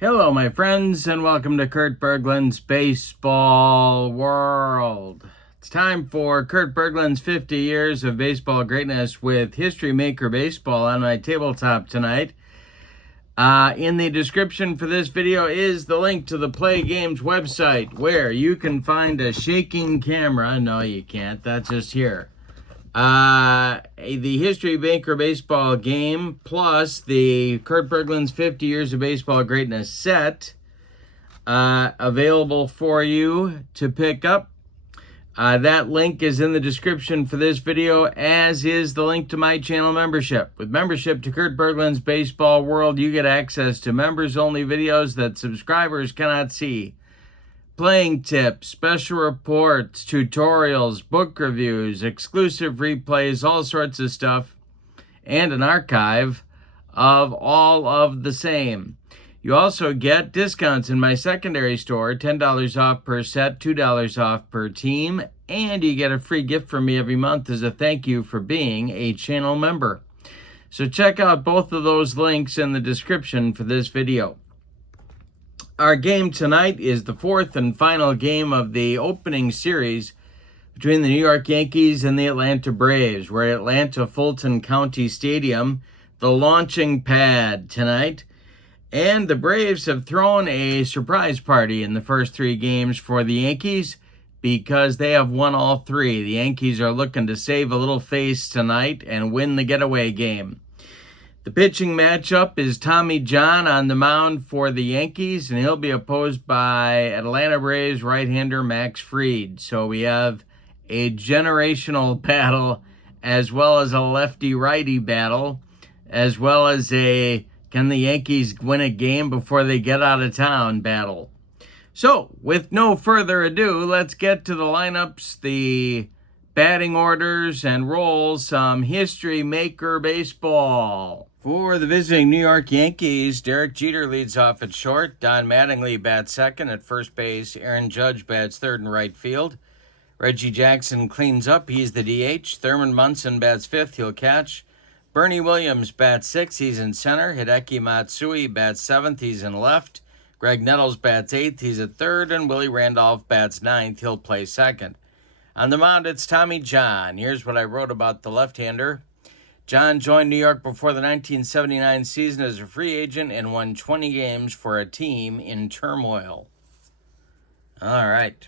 Hello, my friends, and welcome to Kurt Berglund's Baseball World. It's time for Kurt Berglund's 50 Years of Baseball Greatness with History Maker Baseball on my tabletop tonight. In the description for this video is the link to the PLAAY Games website where you can find a shaking camera. No, you can't. That's just here. The History Maker Baseball game plus the Kurt Berglund's 50 Years of Baseball Greatness set available for you to pick up. That link is in the description for this video, as is the link to my channel membership. With membership to Kurt Berglund's Baseball World, you get access to members-only videos that subscribers cannot see. Playing tips, special reports, tutorials, book reviews, exclusive replays, all sorts of stuff, and an archive of all of the same. You also get discounts in my secondary store, $10 off per set, $2 off per team, and you get a free gift from me every month as a thank you for being a channel member. So check out both of those links in the description for this video. Our game tonight is the fourth and final game of the opening series between the New York Yankees and the Atlanta Braves. We're at Atlanta Fulton County Stadium, the launching pad tonight. And the Braves have thrown a surprise party in the first three games for the Yankees because they have won all three. The Yankees are looking to save a little face tonight and win the getaway game. The pitching matchup is Tommy John on the mound for the Yankees, and he'll be opposed by Atlanta Braves right-hander Max Fried. So we have a generational battle as well as a lefty-righty battle, as well as a can the Yankees win a game before they get out of town battle. So with no further ado, let's get to the lineups, the batting orders, and roll some History Maker Baseball. For the visiting New York Yankees, Derek Jeter leads off at short. Don Mattingly bats second. At first base, Aaron Judge bats third in right field. Reggie Jackson cleans up. He's the DH. Thurman Munson bats fifth. He'll catch. Bernie Williams bats sixth. He's in center. Hideki Matsui bats seventh. He's in left. Greg Nettles bats eighth. He's at third. And Willie Randolph bats ninth. He'll play second. On the mound, it's Tommy John. Here's what I wrote about the left-hander. John joined New York before the 1979 season as a free agent and won 20 games for a team in turmoil. All right.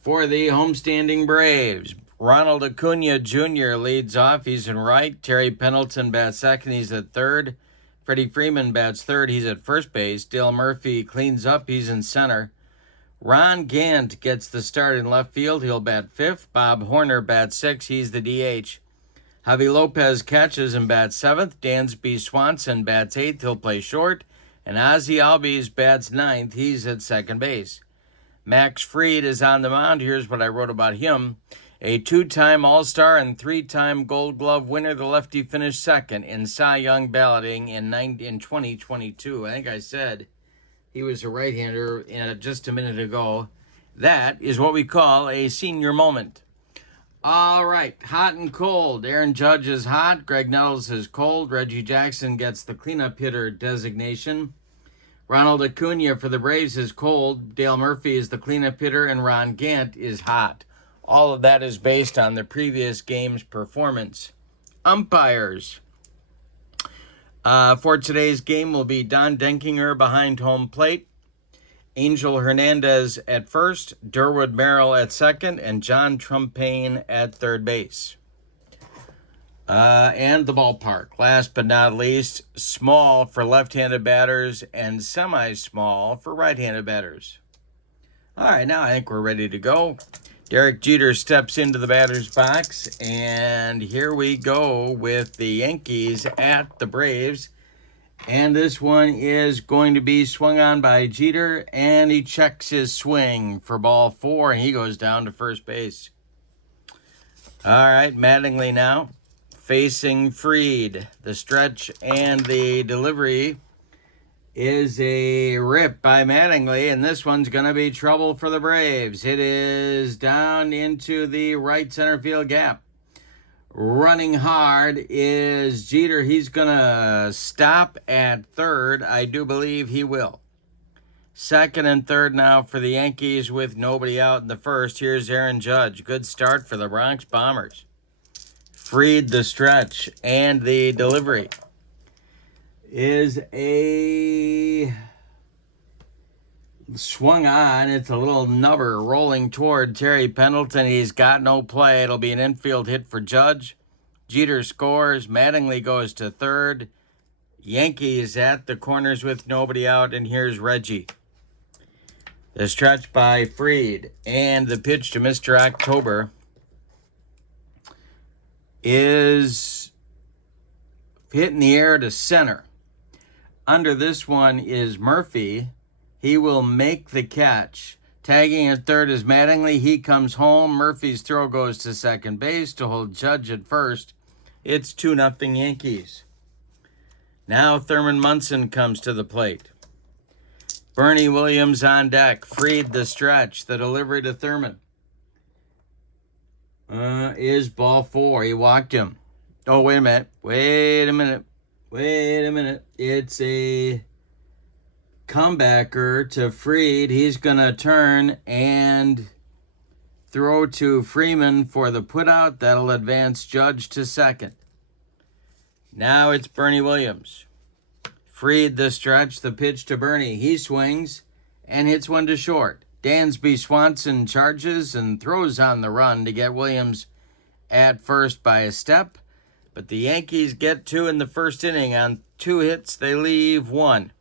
For the homestanding Braves, Ronald Acuna Jr. leads off. He's in right. Terry Pendleton bats second. He's at third. Freddie Freeman bats third. He's at first base. Dale Murphy cleans up. He's in center. Ron Gant gets the start in left field. He'll bat fifth. Bob Horner bats sixth. He's the DH. Javi Lopez catches and bats seventh. Dansby Swanson bats eighth. He'll play short. And Ozzie Albies bats ninth. He's at second base. Max Fried is on the mound. Here's what I wrote about him. A two-time All-Star and three-time Gold Glove winner, the lefty finished second in Cy Young balloting in 2022. I think I said he was a right-hander just a minute ago. That is what we call a senior moment. All right, hot and cold. Aaron Judge is hot. Greg Nettles is cold. Reggie Jackson gets the cleanup hitter designation. Ronald Acuna for the Braves is cold. Dale Murphy is the cleanup hitter, and Ron Gant is hot. All of that is based on the previous game's performance. Umpires. For today's game will be Don Denkinger behind home plate, Angel Hernandez at first, Durwood Merrill at second, and John Trumpain at third base. And the ballpark. Last but not least, small for left-handed batters and semi-small for right-handed batters. All right, now I think we're ready to go. Derek Jeter steps into the batter's box, and here we go with the Yankees at the Braves. And this one is going to be swung on by Jeter, and he checks his swing for ball four, and he goes down to first base. All right, Mattingly now facing Fried. The stretch and the delivery is a rip by Mattingly, and this one's going to be trouble for the Braves. It is down into the right center field gap. Running hard is Jeter. He's going to stop at third. I do believe he will. Second and third now for the Yankees with nobody out in the first. Here's Aaron Judge. Good start for the Bronx Bombers. Freed the stretch, and the delivery is a swung on. It's a little nubber rolling toward Terry Pendleton. He's got no play. It'll be an infield hit for Judge. Jeter scores. Mattingly goes to third. Yankees at the corners with nobody out, and here's Reggie. The stretch by Freed, and the pitch to Mr. October is hit in the air to center. Under this one is Murphy. He will make the catch. Tagging at third is Mattingly. He comes home. Murphy's throw goes to second base to hold Judge at first. It's 2-0 Yankees. Now Thurman Munson comes to the plate. Bernie Williams on deck. Freed the stretch. The delivery to Thurman is ball 4. He walked him. Oh, wait a minute. It's a comebacker to Freed. He's going to turn and throw to Freeman for the putout. That'll advance Judge to second. Now it's Bernie Williams. Freed the stretch. The pitch to Bernie. He swings and hits one to short. Dansby Swanson charges and throws on the run to get Williams at first by a step. But the Yankees get 2 in the first inning. On 2 hits, they leave 1.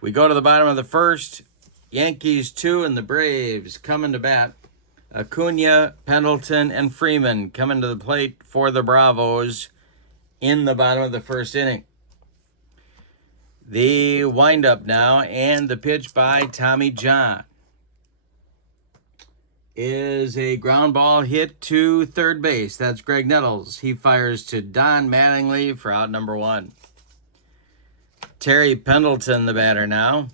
We go to the bottom of the first. Yankees 2 and the Braves coming to bat. Acuna, Pendleton, and Freeman coming to the plate for the Bravos in the bottom of the first inning. The windup now, and the pitch by Tommy John is a ground ball hit to third base. That's Greg Nettles. He fires to Don Mattingly for out number 1. Terry Pendleton, the batter now.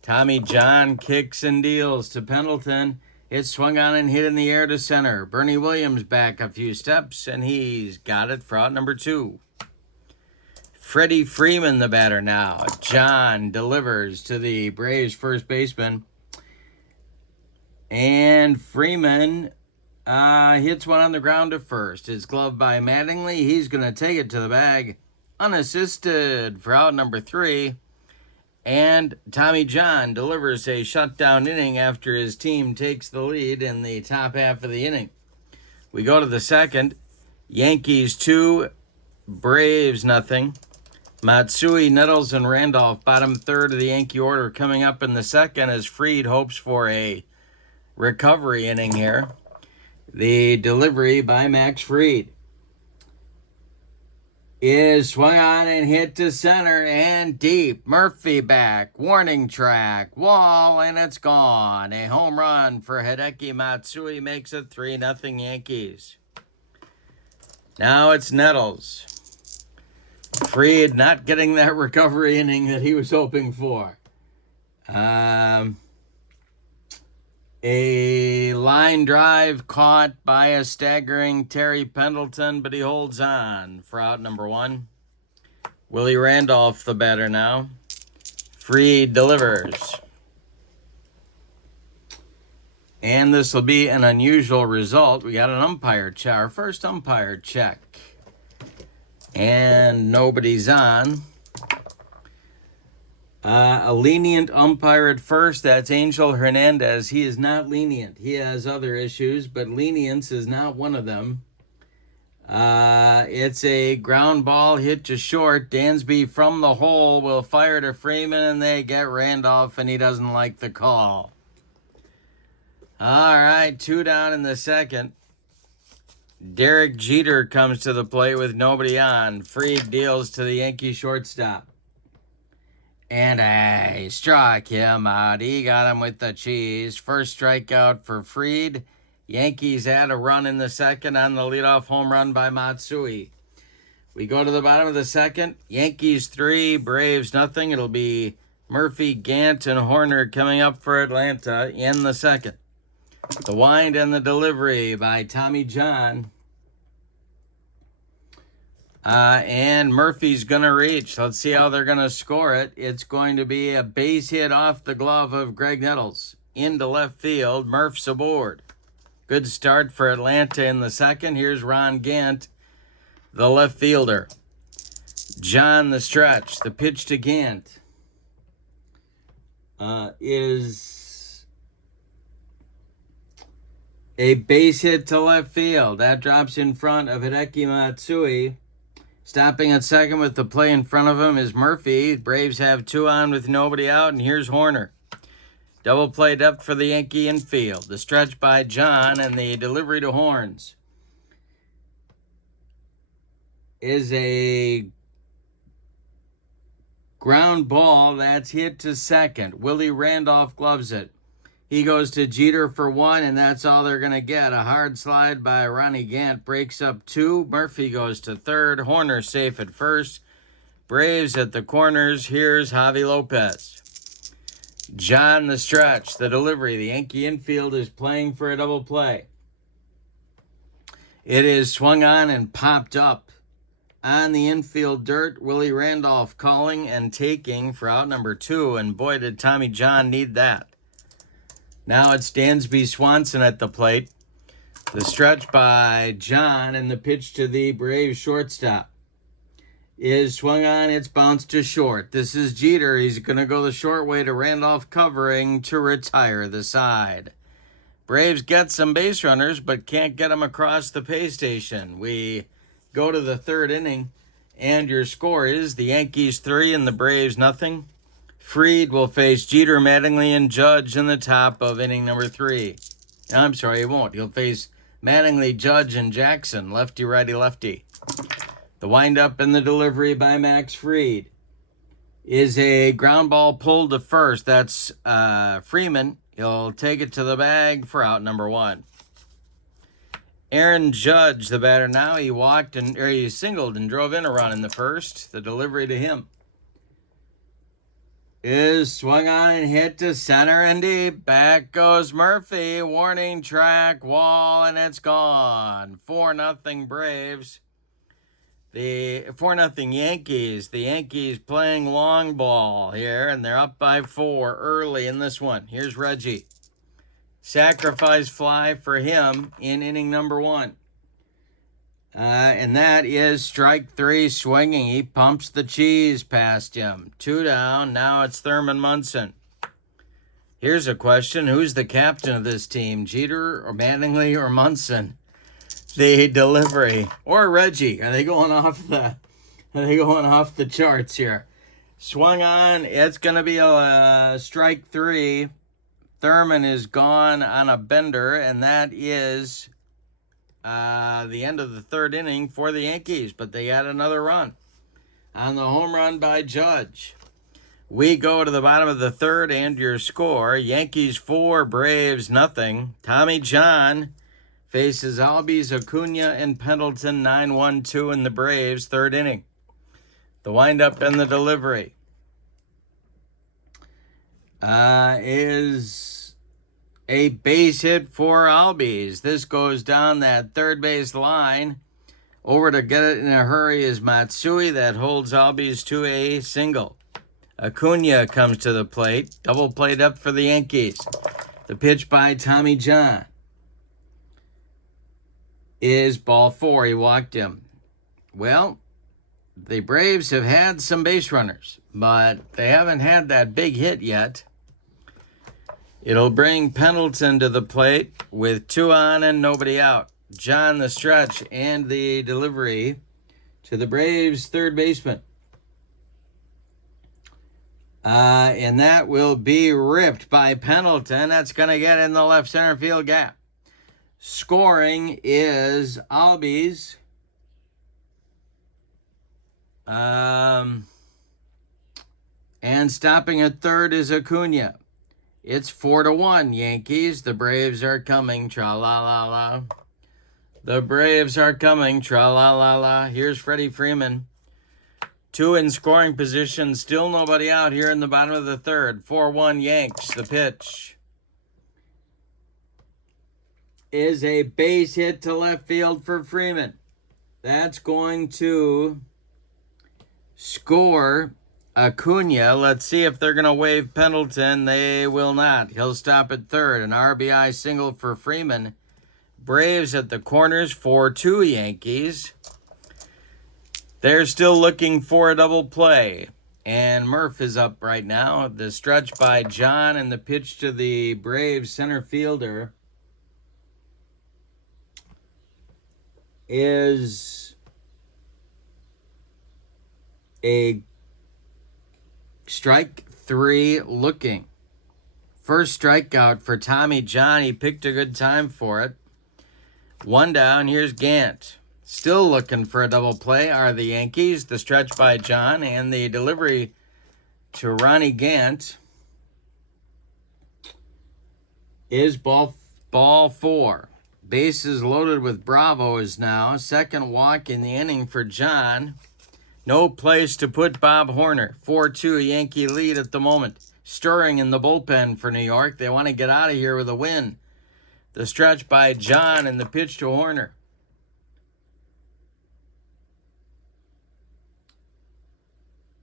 Tommy John kicks and deals to Pendleton. It's swung on and hit in the air to center. Bernie Williams back a few steps, and he's got it for out number 2. Freddie Freeman, the batter now. John delivers to the Braves first baseman. And Freeman hits one on the ground to first. It's gloved by Mattingly. He's going to take it to the bag unassisted for out number 3. And Tommy John delivers a shutdown inning after his team takes the lead in the top half of the inning. We go to the second. Yankees 2, Braves nothing. Matsui, Nettles, and Randolph, bottom third of the Yankee order, coming up in the second as Freed hopes for a recovery inning here. The delivery by Max Fried is swung on and hit to center and deep. Murphy back, warning track, wall, and it's gone. A home run for Hideki Matsui makes it 3-0 Yankees. Now it's Nettles. Fried not getting that recovery inning that he was hoping for. A line drive caught by a staggering Terry Pendleton, but he holds on for out number 1. Willie Randolph, the batter now. Fried delivers. And this will be an unusual result. We got an umpire check, our first umpire check. And nobody's on. A lenient umpire at first, that's Angel Hernandez. He is not lenient. He has other issues, but lenience is not one of them. It's a ground ball hit to short. Dansby from the hole will fire to Freeman, and they get Randolph, and he doesn't like the call. All right, 2 down in the second. Derek Jeter comes to the plate with nobody on. Fried deals to the Yankee shortstop. And he struck him out. He got him with the cheese. First strikeout for Fried. Yankees had a run in the second on the leadoff home run by Matsui. We go to the bottom of the second. Yankees 3, Braves nothing. It'll be Murphy, Gant, and Horner coming up for Atlanta in the second. The wind and the delivery by Tommy John And Murphy's going to reach. Let's see how they're going to score it. It's going to be a base hit off the glove of Greg Nettles. Into left field. Murph's aboard. Good start for Atlanta in the second. Here's Ron Gant, the left fielder. John the stretch. The pitch to Gant is a base hit to left field. That drops in front of Hideki Matsui. Stopping at second with the play in front of him is Murphy. Braves have 2 on with nobody out, and here's Horner. Double play depth for the Yankee infield. The stretch by John and the delivery to Horns is a ground ball that's hit to second. Willie Randolph gloves it. He goes to Jeter for 1, and that's all they're going to get. A hard slide by Ronnie Gant breaks up 2. Murphy goes to third. Horner safe at first. Braves at the corners. Here's Javi Lopez. John the stretch. The delivery. The Yankee infield is playing for a double play. It is swung on and popped up. On the infield dirt, Willie Randolph calling and taking for out number 2, and boy, did Tommy John need that. Now it's Dansby Swanson at the plate. The stretch by John and the pitch to the Braves shortstop is swung on. It's bounced to short. This is Jeter. He's going to go the short way to Randolph covering to retire the side. Braves get some base runners but can't get them across the pay station. We go to the third inning, and your score is the Yankees 3 and the Braves nothing. Fried will face Jeter, Mattingly, and Judge in the top of inning number 3. I'm sorry, he won't. He'll face Mattingly, Judge, and Jackson, lefty, righty, lefty. The windup and the delivery by Max Fried is a ground ball pulled to first. That's Freeman. He'll take it to the bag for out number 1. Aaron Judge, the batter now. He singled and drove in a run in the first. The delivery to him is swung on and hit to center and deep. Back goes Murphy. Warning track, wall, and it's gone. 4-0 Braves. The 4-0 Yankees. The Yankees playing long ball here, and they're up by 4 early in this one. Here's Reggie. Sacrifice fly for him in inning number 1. And that is strike 3 swinging. He pumps the cheese past him. 2 down. Now it's Thurman Munson. Here's a question. Who's the captain of this team? Jeter or Mattingly or Munson? The delivery. Or Reggie. Are they going off the charts here? Swung on. It's going to be a strike 3. Thurman is gone on a bender, and that is the end of the third inning for the Yankees, but they had another run on the home run by Judge. We go to the bottom of the third, and your score, Yankees 4, Braves nothing. Tommy John faces Albies, Acuna, and Pendleton, 9-1-2 in the Braves third inning. The windup and the delivery is a base hit for Albies. This goes down that third base line. Over to get it in a hurry is Matsui. That holds Albies to a single. Acuna comes to the plate. Double play up for the Yankees. The pitch by Tommy John is ball 4. He walked him. Well, the Braves have had some base runners, but they haven't had that big hit yet. It'll bring Pendleton to the plate with 2 on and nobody out. John the stretch and the delivery to the Braves third baseman. And that will be ripped by Pendleton. That's going to get in the left center field gap. Scoring is Albies. And stopping at third is Acuna. It's 4-1 Yankees. The Braves are coming. Tra-la-la-la. The Braves are coming. Tra-la-la-la. Here's Freddie Freeman. 2 in scoring position. Still nobody out here in the bottom of the third. 4-1 Yanks. The pitch is a base hit to left field for Freeman. That's going to score Acuna. Let's see if they're going to waive Pendleton. They will not. He'll stop at third. An RBI single for Freeman. Braves at the corners, 4-2 Yankees. They're still looking for a double play. And Murph is up right now. The stretch by John and the pitch to the Braves center fielder is a strike 3 looking. First strikeout for Tommy John. He picked a good time for it. One down. Here's Gant. Still looking for a double play are the Yankees. The stretch by John and the delivery to Ronnie Gant is ball 4. Bases loaded with Bravos now. Second walk in the inning for John. No place to put Bob Horner. 4-2 Yankee lead at the moment. Stirring in the bullpen for New York. They want to get out of here with a win. The stretch by John and the pitch to Horner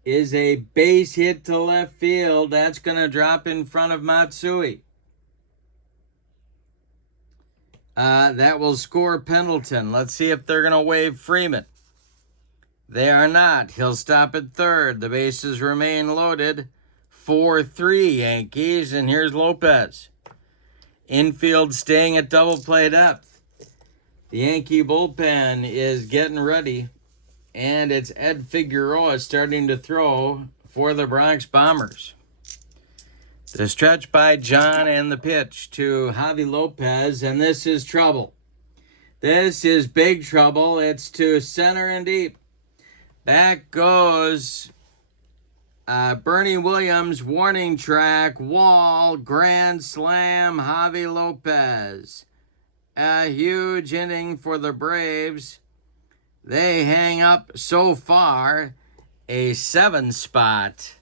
is a base hit to left field. That's going to drop in front of Matsui. That will score Pendleton. Let's see if they're going to waive Freeman. They are not. He'll stop at third. The bases remain loaded. 4-3 Yankees, and here's Lopez. Infield staying at double play depth. The Yankee bullpen is getting ready, and it's Ed Figueroa starting to throw for the Bronx Bombers. The stretch by John and the pitch to Javi Lopez, and this is trouble. This is big trouble. It's to center and deep. Back goes Bernie Williams, warning track, wall, grand slam, Javi Lopez. A huge inning for the Braves. They hang up so far a 7 spot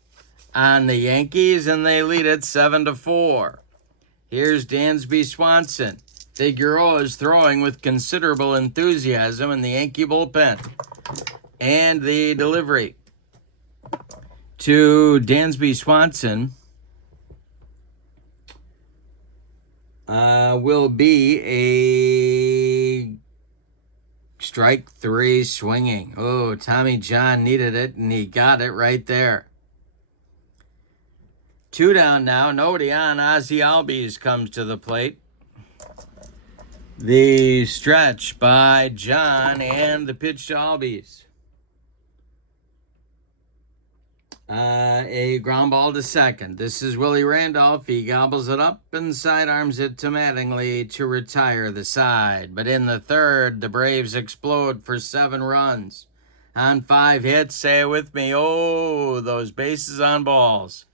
on the Yankees, and they lead it 7-4. Here's Dansby Swanson. Figueroa is throwing with considerable enthusiasm in the Yankee bullpen. And the delivery to Dansby Swanson will be a strike 3 swinging. Oh, Tommy John needed it, and he got it right there. 2 down now. Nobody on. Ozzie Albies comes to the plate. The stretch by John and the pitch to Albies. A ground ball to second. This is Willie Randolph. He gobbles it up and sidearms it to Mattingly to retire the side. But in the third, the Braves explode for 7 runs. On 5 hits, say it with me. Oh, those bases on balls.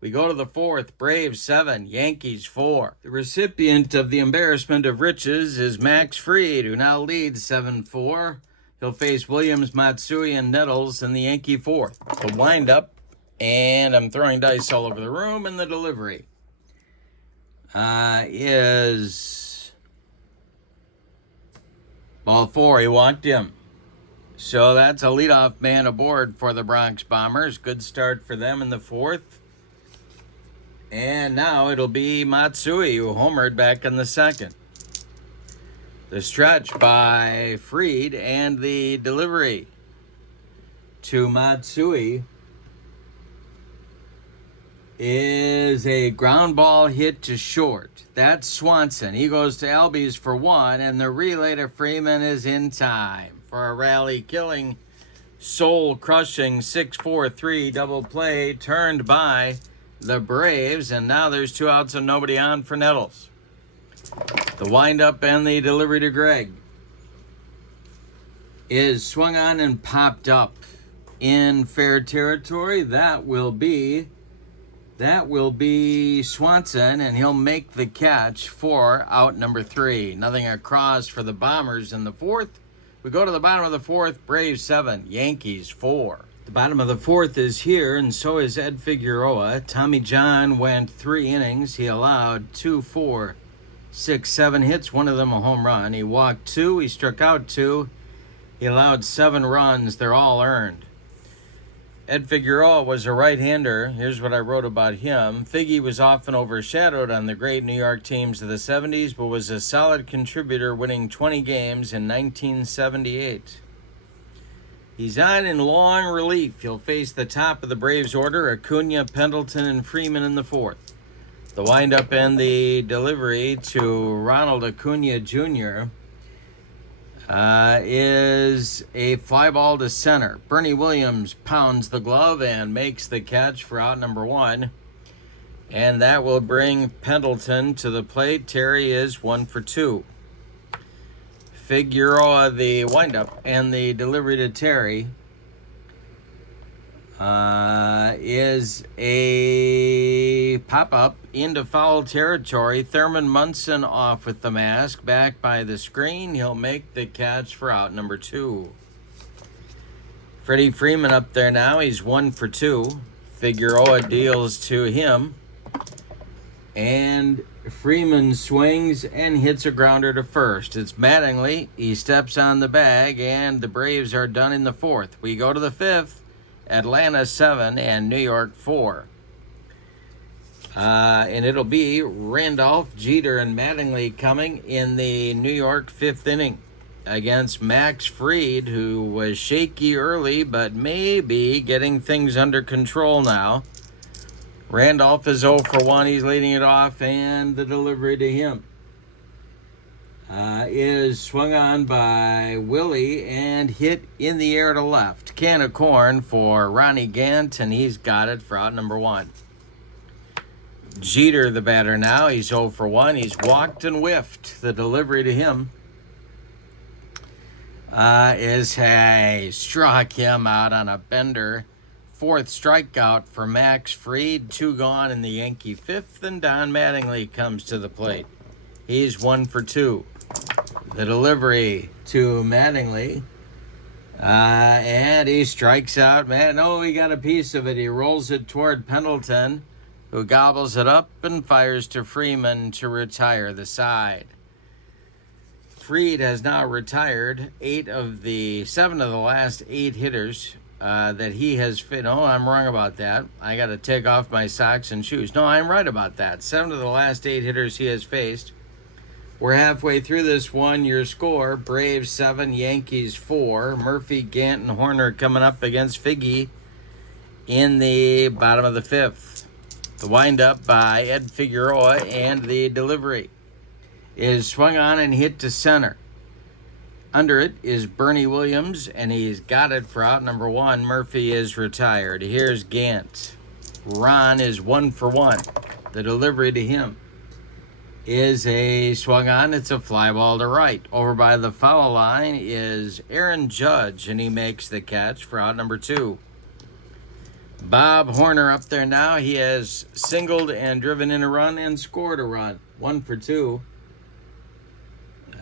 We go to the fourth. Braves 7, Yankees 4. The recipient of the embarrassment of riches is Max Fried, who now leads 7-4. He'll face Williams, Matsui, and Nettles in the Yankee fourth. The windup, and I'm throwing dice all over the room, and the delivery is ball 4. He walked him. So that's a leadoff man aboard for the Bronx Bombers. Good start for them in the fourth. And now it'll be Matsui, who homered back in the second. The stretch by Fried and the delivery to Matsui is a ground ball hit to short. That's Swanson. He goes to Albies for 1, and the relay to Freeman is in time for a rally-killing, soul-crushing 6-4-3 double play turned by the Braves, and now there's 2 outs and nobody on for Nettles. The windup and the delivery to Greg is swung on and popped up in fair territory. That will be Swanson, and he'll make the catch for out number 3. Nothing across for the Bombers in the fourth. We go to the bottom of the fourth. Braves 7, Yankees 4. The bottom of the fourth is here, and so is Ed Figueroa. Tommy John went 3 innings. He allowed 2, 4, 6, 7 hits, one of them a home run. He walked 2, he struck out 2, He allowed 7 runs. They're all earned. Ed Figueroa was a right-hander. Here's what I wrote about him. Figgy was often overshadowed on the great New York teams of the 70s, but was a solid contributor, winning 20 games in 1978. He's on in long relief. He'll face the top of the Braves order, Acuna, Pendleton, and Freeman in the 4th. The windup and the delivery to Ronald Acuna Jr. Is a fly ball to center. Bernie Williams pounds the glove and makes the catch for out number 1. And that will bring Pendleton to the plate. Terry is 1 for 2. Figueroa, the windup and the delivery to Terry, is a pop-up into foul territory. Thurman Munson off with the mask, back by the screen. He'll make the catch for out number 2. Freddie Freeman up there now. He's 1 for 2. Figueroa deals to him, and Freeman swings and hits a grounder to first. It's Mattingly. He steps on the bag, and the Braves are done in the 4th. We go to the 5th. Atlanta 7 and New York 4. And it'll be Randolph, Jeter, and Mattingly coming in the New York 5th inning against Max Fried, who was shaky early but may be getting things under control now. Randolph is 0 for 1. He's leading it off, and the delivery to him is swung on by Willie and hit in the air to left. Can of corn for Ronnie Gant, and he's got it for out number 1. Jeter, the batter now. He's 0 for 1. He's walked and whiffed. The delivery to him struck him out on a bender. 4th strikeout for Max Fried. 2 gone in the Yankee 5th, and Don Mattingly comes to the plate. He's 1 for 2. The delivery to Mattingly, and he strikes out. He got a piece of it. He rolls it toward Pendleton, who gobbles it up and fires to Freeman to retire the side. Fried has now retired 7 of the last 8 hitters that he has fit. No, I'm wrong about that. I got to take off my socks and shoes. No, I'm right about that. 7 of the last 8 hitters he has faced. We're halfway through this one. Your score: Braves 7, Yankees 4. Murphy, Gant, and Horner coming up against Figgy in the bottom of the 5th. The windup by Ed Figueroa, and the delivery is swung on and hit to center. Under it is Bernie Williams, and he's got it for out number 1. Murphy is retired. Here's Gant. Ron is 1 for 1. The delivery to him is a swung on. It's a fly ball to right. Over by the foul line is Aaron Judge, and he makes the catch for out number 2. Bob Horner up there now. He has singled and driven in a run and scored a run. 1 for 2.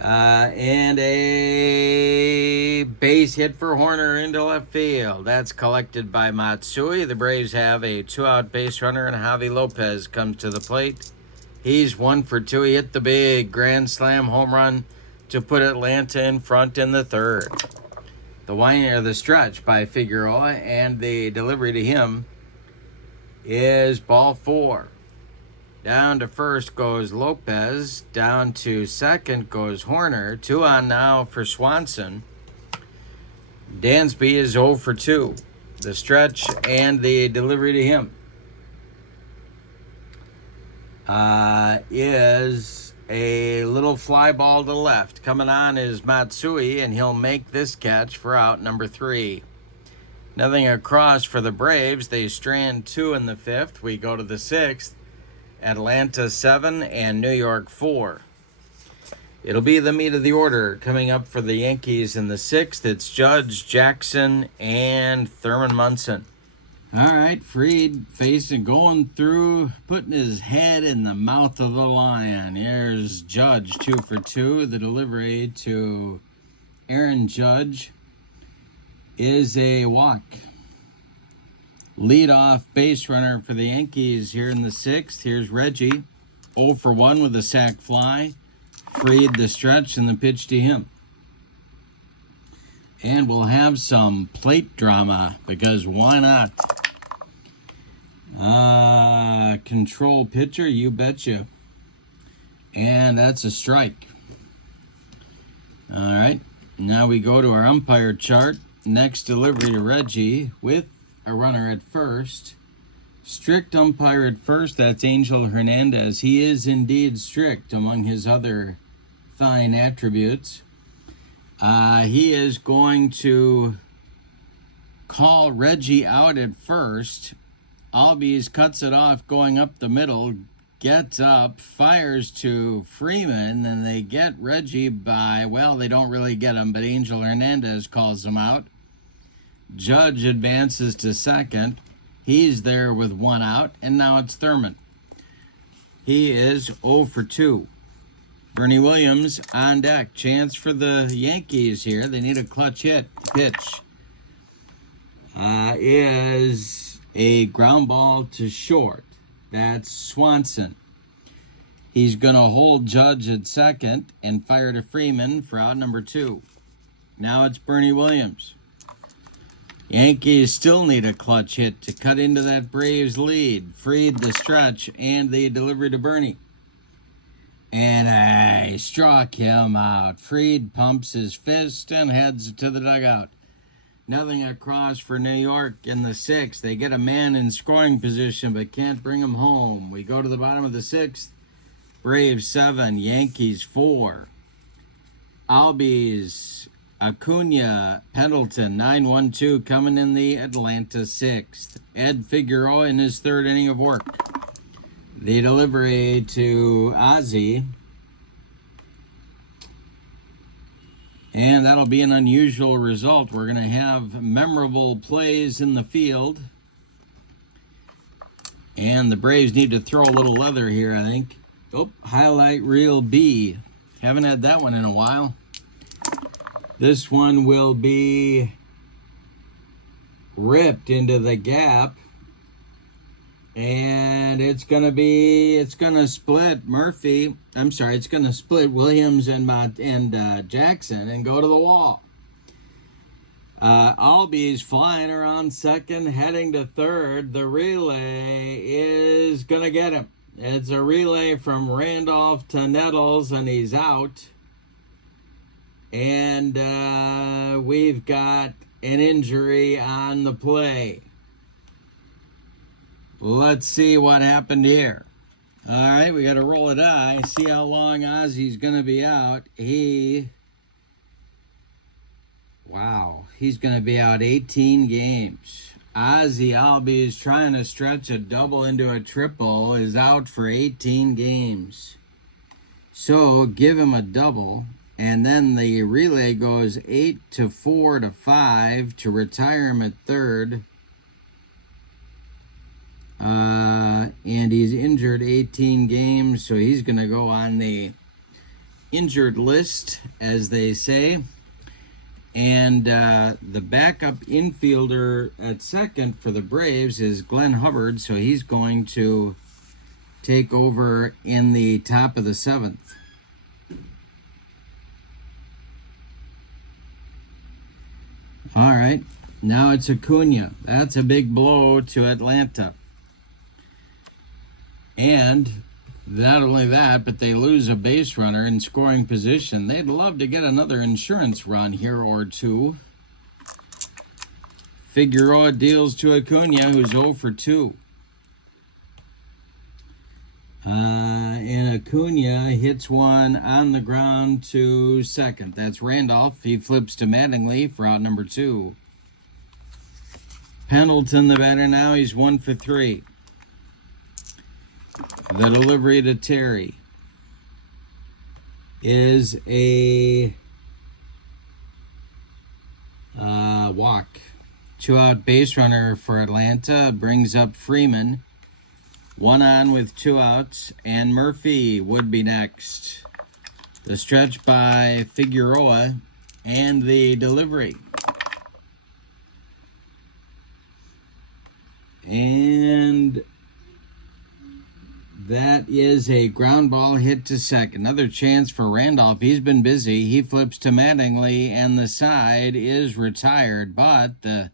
And a base hit for Horner into left field. That's collected by Matsui. The Braves have a 2-out base runner, and Javi Lopez comes to the plate. He's 1 for 2. He hit the big grand slam home run to put Atlanta in front in the 3rd. The stretch by Figueroa, and the delivery to him is ball 4. Down to first goes Lopez. Down to second goes Horner. 2 on now for Swanson. Dansby is 0 for 2. The stretch and the delivery to him is a little fly ball to left. Coming on is Matsui, and he'll make this catch for out number 3. Nothing across for the Braves. They strand 2 in the 5th. We go to the 6th. Atlanta 7 and New York 4. It'll be the meat of the order coming up for the Yankees in the 6th. It's Judge, Jackson, and Thurman Munson. All right, Fried facing, going through, putting his head in the mouth of the lion. Here's Judge, 2 for 2. The delivery to Aaron Judge is a walk. Leadoff base runner for the Yankees here in the 6th. Here's Reggie, 0 for 1 with a sac fly. Fried the stretch and the pitch to him. And we'll have some plate drama, because why not? Control pitcher, you betcha. And that's a strike. All right, now we go to our umpire chart. Next delivery to Reggie with a runner at first. Strict umpire at first, that's Angel Hernandez. He is indeed strict among his other fine attributes. He is going to call Reggie out at first. Albies cuts it off going up the middle, gets up, fires to Freeman, and they get Reggie by, well, they don't really get him, but Angel Hernandez calls him out. Judge advances to second. He's there with one out, and now it's Thurman. He is 0 for 2. Bernie Williams on deck. Chance for the Yankees here. They need a clutch hit. Pitch is a ground ball to short. That's Swanson. He's going to hold Judge at second and fire to Freeman for out number 2. Now it's Bernie Williams. Yankees still need a clutch hit to cut into that Braves lead. Freed the stretch and the delivery to Bernie. And I struck him out. Freed pumps his fist and heads to the dugout. Nothing across for New York in the 6th. They get a man in scoring position but can't bring him home. We go to the bottom of the 6th. Braves 7, Yankees 4. Albies, Acuna, Pendleton, 9-1-2 coming in the Atlanta 6th. Ed Figueroa in his 3rd inning of work. The delivery to Ozzie. And that'll be an unusual result. We're going to have memorable plays in the field. And the Braves need to throw a little leather here, I think. Oh, highlight reel B. Haven't had that one in a while. This one will be ripped into the gap. And it's going to split Murphy. I'm sorry, it's going to split Williams and Jackson and go to the wall. Albies flying around second, heading to third. The relay is going to get him. It's a relay from Randolph to Nettles, and he's out. And we've got an injury on the play. Let's see what happened here. All right, we got to roll a die. See how long Ozzie's going to be out. He's going to be out 18 games. Ozzie Albies trying to stretch a double into a triple is out for 18 games. So give him a double. And then the relay goes 8-4 to 5 to retire him at third. And he's injured 18 games, so he's going to go on the injured list, as they say. And the backup infielder at second for the Braves is Glenn Hubbard, so he's going to take over in the top of the 7th. All right, now it's Acuna. That's a big blow to Atlanta. And not only that, but they lose a base runner in scoring position. They'd love to get another insurance run here or two. Figueroa deals to Acuna, who's 0 for 2. And Acuna hits one on the ground to second. That's Randolph. He flips to Mattingly for out number 2. Pendleton, the batter now, he's 1 for 3. The delivery to Terry is a walk. 2-out base runner for Atlanta. Brings up Freeman. 1 on with 2 outs. And Murphy would be next. The stretch by Figueroa and the delivery. And That is a ground ball hit to second. Another chance for Randolph. He's been busy. He flips to Mattingly, and the side is retired. But the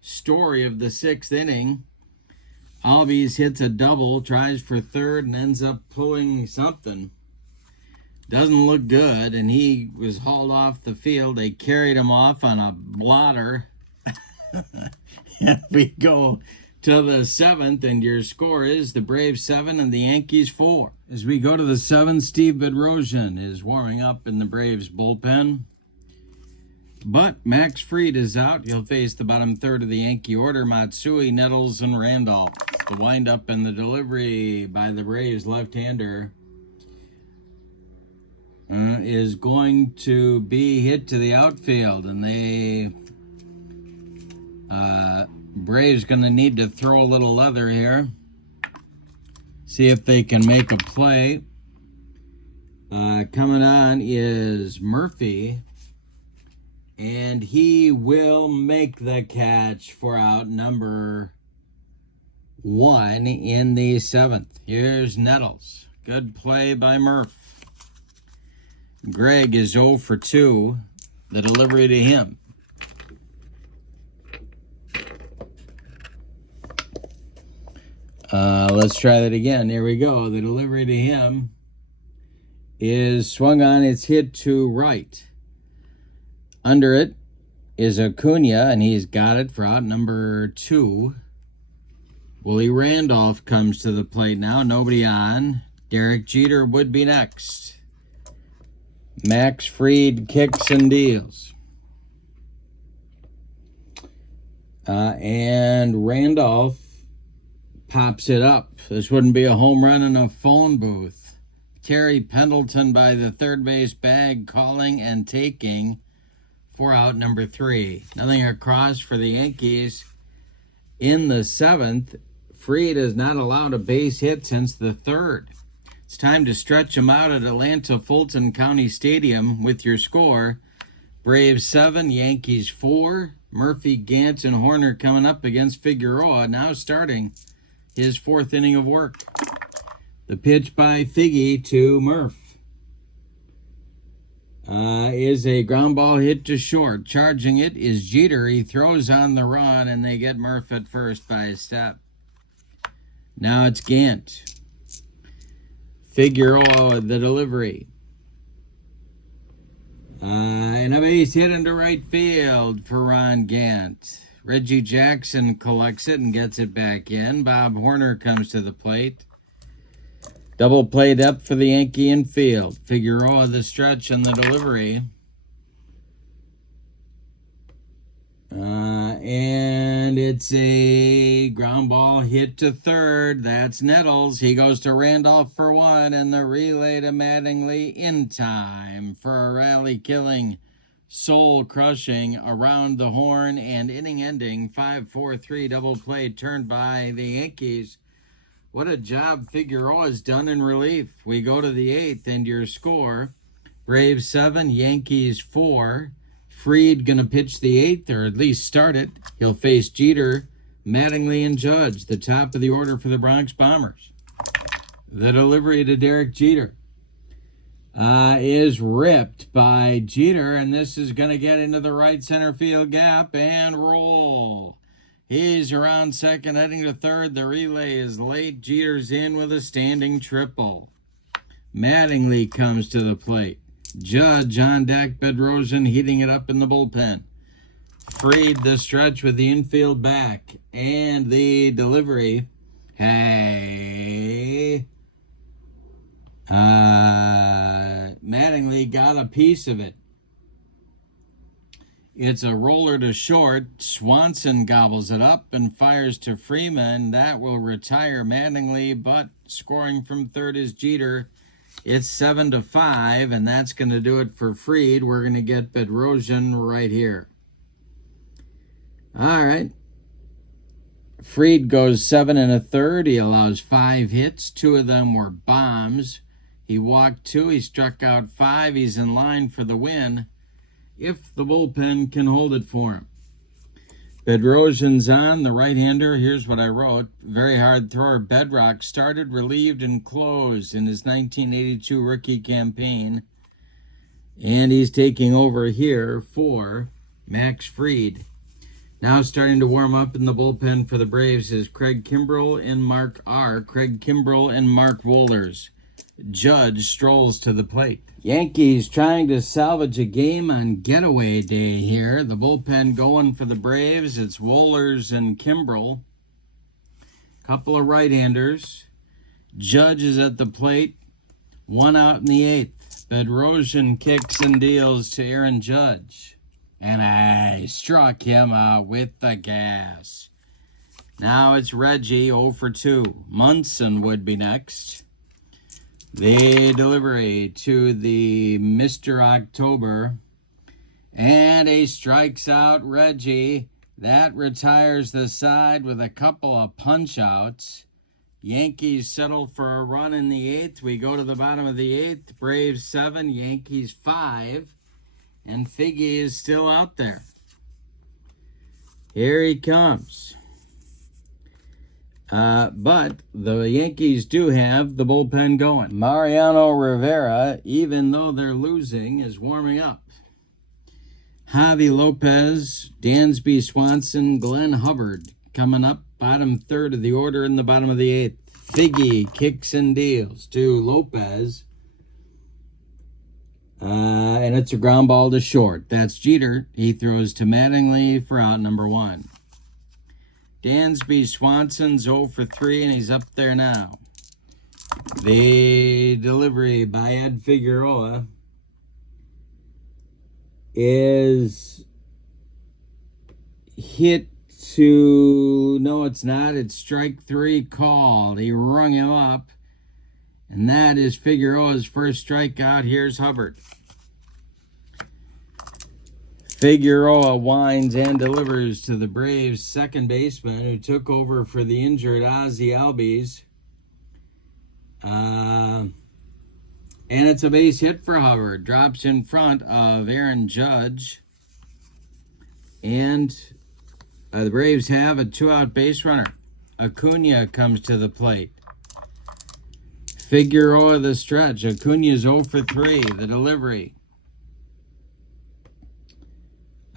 story of the sixth inning, Albies hits a double, tries for third, and ends up pulling something. Doesn't look good, and he was hauled off the field. They carried him off on a blotter. And we go to the seventh, and your score is the Braves 7 and the Yankees 4. As we go to the seventh, Steve Bedrosian is warming up in the Braves bullpen. But Max Fried is out. He'll face the bottom third of the Yankee order, Matsui, Nettles, and Randolph. The windup and the delivery by the Braves left-hander is going to be hit to the outfield, and the Braves going to need to throw a little leather here. See if they can make a play. Coming on is Murphy, and he will make the catch for out number 1 in the seventh. Here's Nettles. Good play by Murph. Greg is 0 for 2. The delivery to him. Let's try that again. There we go. The delivery to him is swung on. It's hit to right. Under it is Acuna, and he's got it for out number 2. Willie Randolph comes to the plate now. Nobody on. Derek Jeter would be next. Max Fried kicks and deals. And Randolph pops it up. This wouldn't be a home run in a phone booth. Terry Pendleton by the third base bag, calling and taking for out number 3. Nothing across for the Yankees. In the seventh, Fried has not allowed a base hit since the third. It's time to stretch him out at Atlanta Fulton County Stadium with your score. Braves 7, Yankees 4. Murphy, Gantz, and Horner coming up against Figueroa, now starting his fourth inning of work. The pitch by Figgy to Murph is a ground ball hit to short. Charging it is Jeter. He throws on the run, and they get Murph at first by a step. Now it's Gant. Figueroa, the delivery. And a base hit into right field for Ron Gant. Reggie Jackson collects it and gets it back in. Bob Horner comes to the plate. Double play depth for the Yankee infield. Figueroa, the stretch and the delivery. And it's a ground ball hit to third. That's Nettles. He goes to Randolph for 1, and the relay to Mattingly in time for a rally-killing, soul-crushing around the horn and inning-ending 5-4-3 double play turned by the Yankees. What a job Figueroa's done in relief. We go to the 8th, and your score, Braves 7, Yankees 4. Fried going to pitch the 8th, or at least start it. He'll face Jeter, Mattingly, and Judge, the top of the order for the Bronx Bombers. The delivery to Derek Jeter is ripped by Jeter, and this is going to get into the right center field gap and roll. He's around second, heading to third. The relay is late. Jeter's in with a standing triple. Mattingly comes to the plate. Judge on deck, Bedrosian heating it up in the bullpen. Fried the stretch with the infield back. And the delivery. Hey. Mattingly got a piece of it. It's a roller to short. Swanson gobbles it up and fires to Freeman. That will retire Mattingly, but scoring from third is Jeter. It's 7-5, and that's going to do it for Fried. We're going to get Bedrosian right here. All right. Fried goes 7 1/3. He allows 5 hits. 2 of them were bombs. He walked 2. He struck out 5. He's in line for the win if the bullpen can hold it for him. Bedrosian's on, the right-hander. Here's what I wrote. Very hard thrower. Bedrock started, relieved, and closed in his 1982 rookie campaign. And he's taking over here for Max Fried. Now starting to warm up in the bullpen for the Braves is Craig Kimbrell and Mark R. Craig Kimbrell and Mark Wohlers. Judge strolls to the plate. Yankees trying to salvage a game on getaway day here. The bullpen going for the Braves. It's Wohlers and Kimbrell. Couple of right-handers. Judge is at the plate. 1 out in the 8th. Bedrosian kicks and deals to Aaron Judge. And I struck him out with the gas. Now it's Reggie, 0 for 2. Munson would be next. The delivery to the Mr. October. And he strikes out Reggie. That retires the side with a couple of punch-outs. Yankees settle for a run in the 8th. We go to the bottom of the 8th. Braves 7, Yankees 5. And Figgy is still out there. Here he comes. But the Yankees do have the bullpen going. Mariano Rivera, even though they're losing, is warming up. Javi Lopez, Dansby Swanson, Glenn Hubbard coming up. Bottom third of the order in the bottom of the 8th. Figgy kicks and deals to Lopez. And it's a ground ball to short. That's Jeter. He throws to Mattingly for out number 1. Dansby Swanson's 0 for 3, and he's up there now. The delivery by Ed Figueroa is hit to... No, it's not. It's strike 3 called. He rung him up. And that is Figueroa's first strikeout. Here's Hubbard. Figueroa winds and delivers to the Braves' second baseman who took over for the injured Ozzie Albies. And it's a base hit for Hubbard. Drops in front of Aaron Judge. And the Braves have a 2-out base runner. Acuna comes to the plate. Figueroa the stretch. Acuna's 0 for 3. The delivery.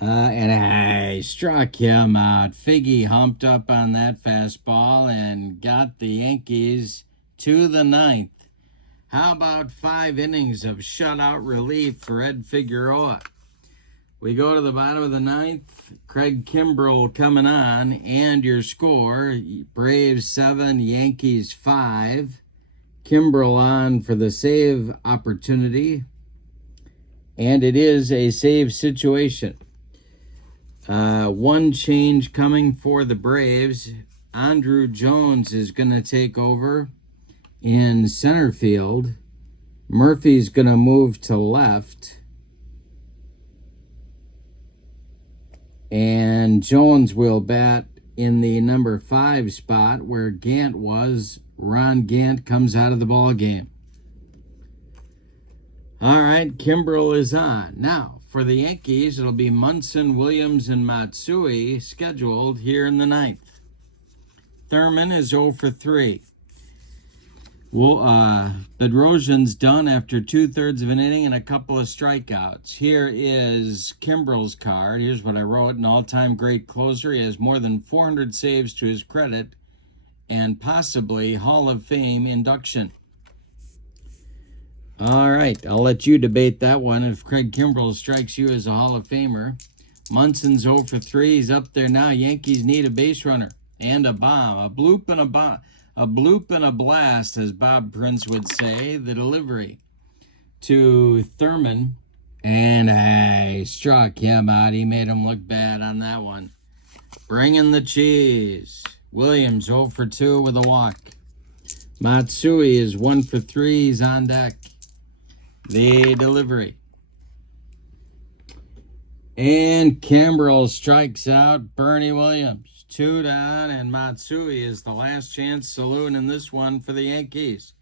And I struck him out. Figgy humped up on that fastball and got the Yankees to the 9th. How about 5 innings of shutout relief for Ed Figueroa? We go to the bottom of the 9th. Craig Kimbrell coming on. And your score, Braves 7, Yankees 5. Kimbrell on for the save opportunity. And it is a save situation. One change coming for the Braves. Andrew Jones is going to take over in center field. Murphy's going to move to left. And Jones will bat in the number 5 spot where Gant was. Ron Gant comes out of the ball game. All right, Kimbrell is on. Now, for the Yankees, it'll be Munson, Williams, and Matsui scheduled here in the 9th. Thurman is 0 for 3. Bedrosian's done after 2/3 of an inning and a couple of strikeouts. Here is Kimbrell's card. Here's what I wrote. An all-time great closer. He has more than 400 saves to his credit and possibly Hall of Fame induction. All right, I'll let you debate that one. If Craig Kimbrell strikes you as a Hall of Famer. Munson's 0 for 3. He's up there now. Yankees need a base runner and a bomb. A bloop and a bomb. A bloop and a blast, as Bob Prince would say. The delivery to Thurman. And I struck him out. He made him look bad on that one. Bringing the cheese. Williams 0 for 2 with a walk. Matsui is 1 for 3. He's on deck. The delivery. And Kimbrell strikes out Bernie Williams. 2 down, and Matsui is the last chance saloon in this one for the Yankees.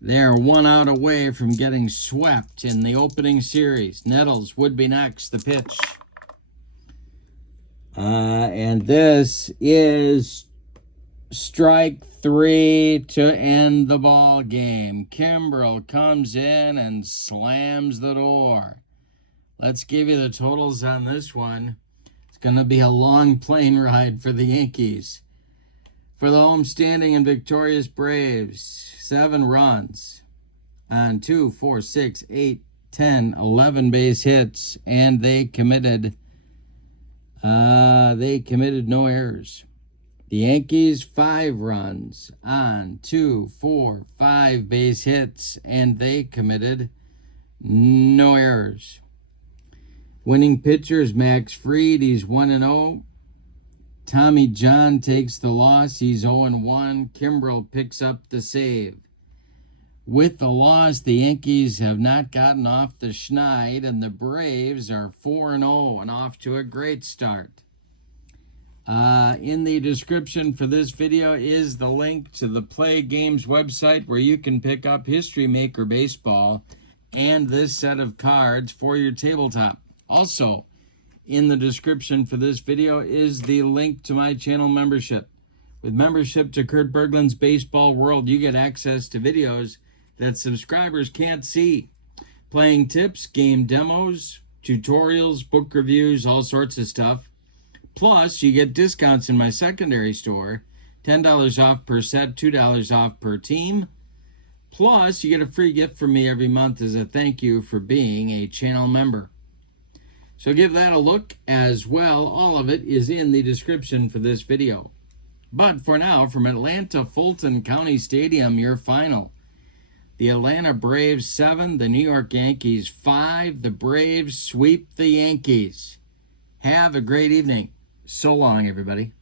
They're 1 out away from getting swept in the opening series. Nettles would be next. The pitch. And this is strike 3 to end the ball game. Kimbrel comes in and slams the door. Let's give you the totals on this one. It's going to be a long plane ride for the Yankees. For the homestanding and victorious Braves, 7 runs on 2, 4, 6, 8, 10, 11 base hits, and they committed no errors. The Yankees, 5 runs on 2, 4, 5 base hits, and they committed no errors. Winning pitchers, Max Fried, he's 1-0. Tommy John takes the loss, he's 0-1. Kimbrel picks up the save. With the loss, the Yankees have not gotten off the schneid, and the Braves are 4-0 and off to a great start. In the description for this video is the link to the PLAAY Games website where you can pick up History Maker Baseball and this set of cards for your tabletop. Also, in the description for this video is the link to my channel membership. With membership to Kurt Berglund's Baseball World, you get access to videos that subscribers can't see. Playing tips, game demos, tutorials, book reviews, all sorts of stuff. Plus, you get discounts in my secondary store, $10 off per set, $2 off per team. Plus, you get a free gift from me every month as a thank you for being a channel member. So give that a look as well. All of it is in the description for this video. But for now, from Atlanta Fulton County Stadium, your final. The Atlanta Braves 7, the New York Yankees 5. The Braves sweep the Yankees. Have a great evening. So long, everybody.